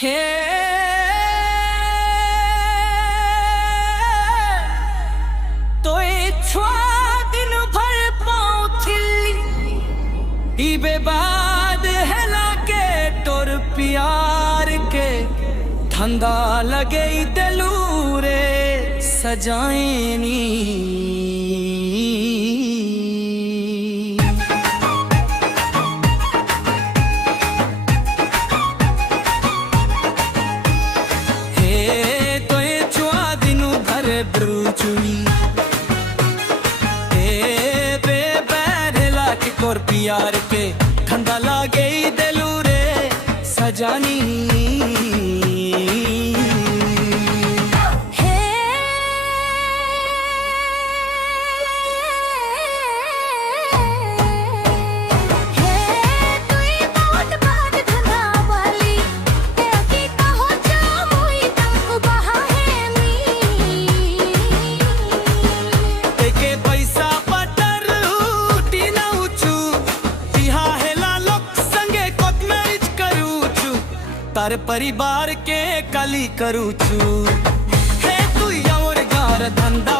हे तो छुआ दिन भर पाउथिली इबे बाद हेला के तोर प्यार के धंधा लगे दिलूरे सजाएनी प्यार के ठंडा लागे दिलू रे सजानी तारे परिवार के कली करू छू हे तू और गार धंधा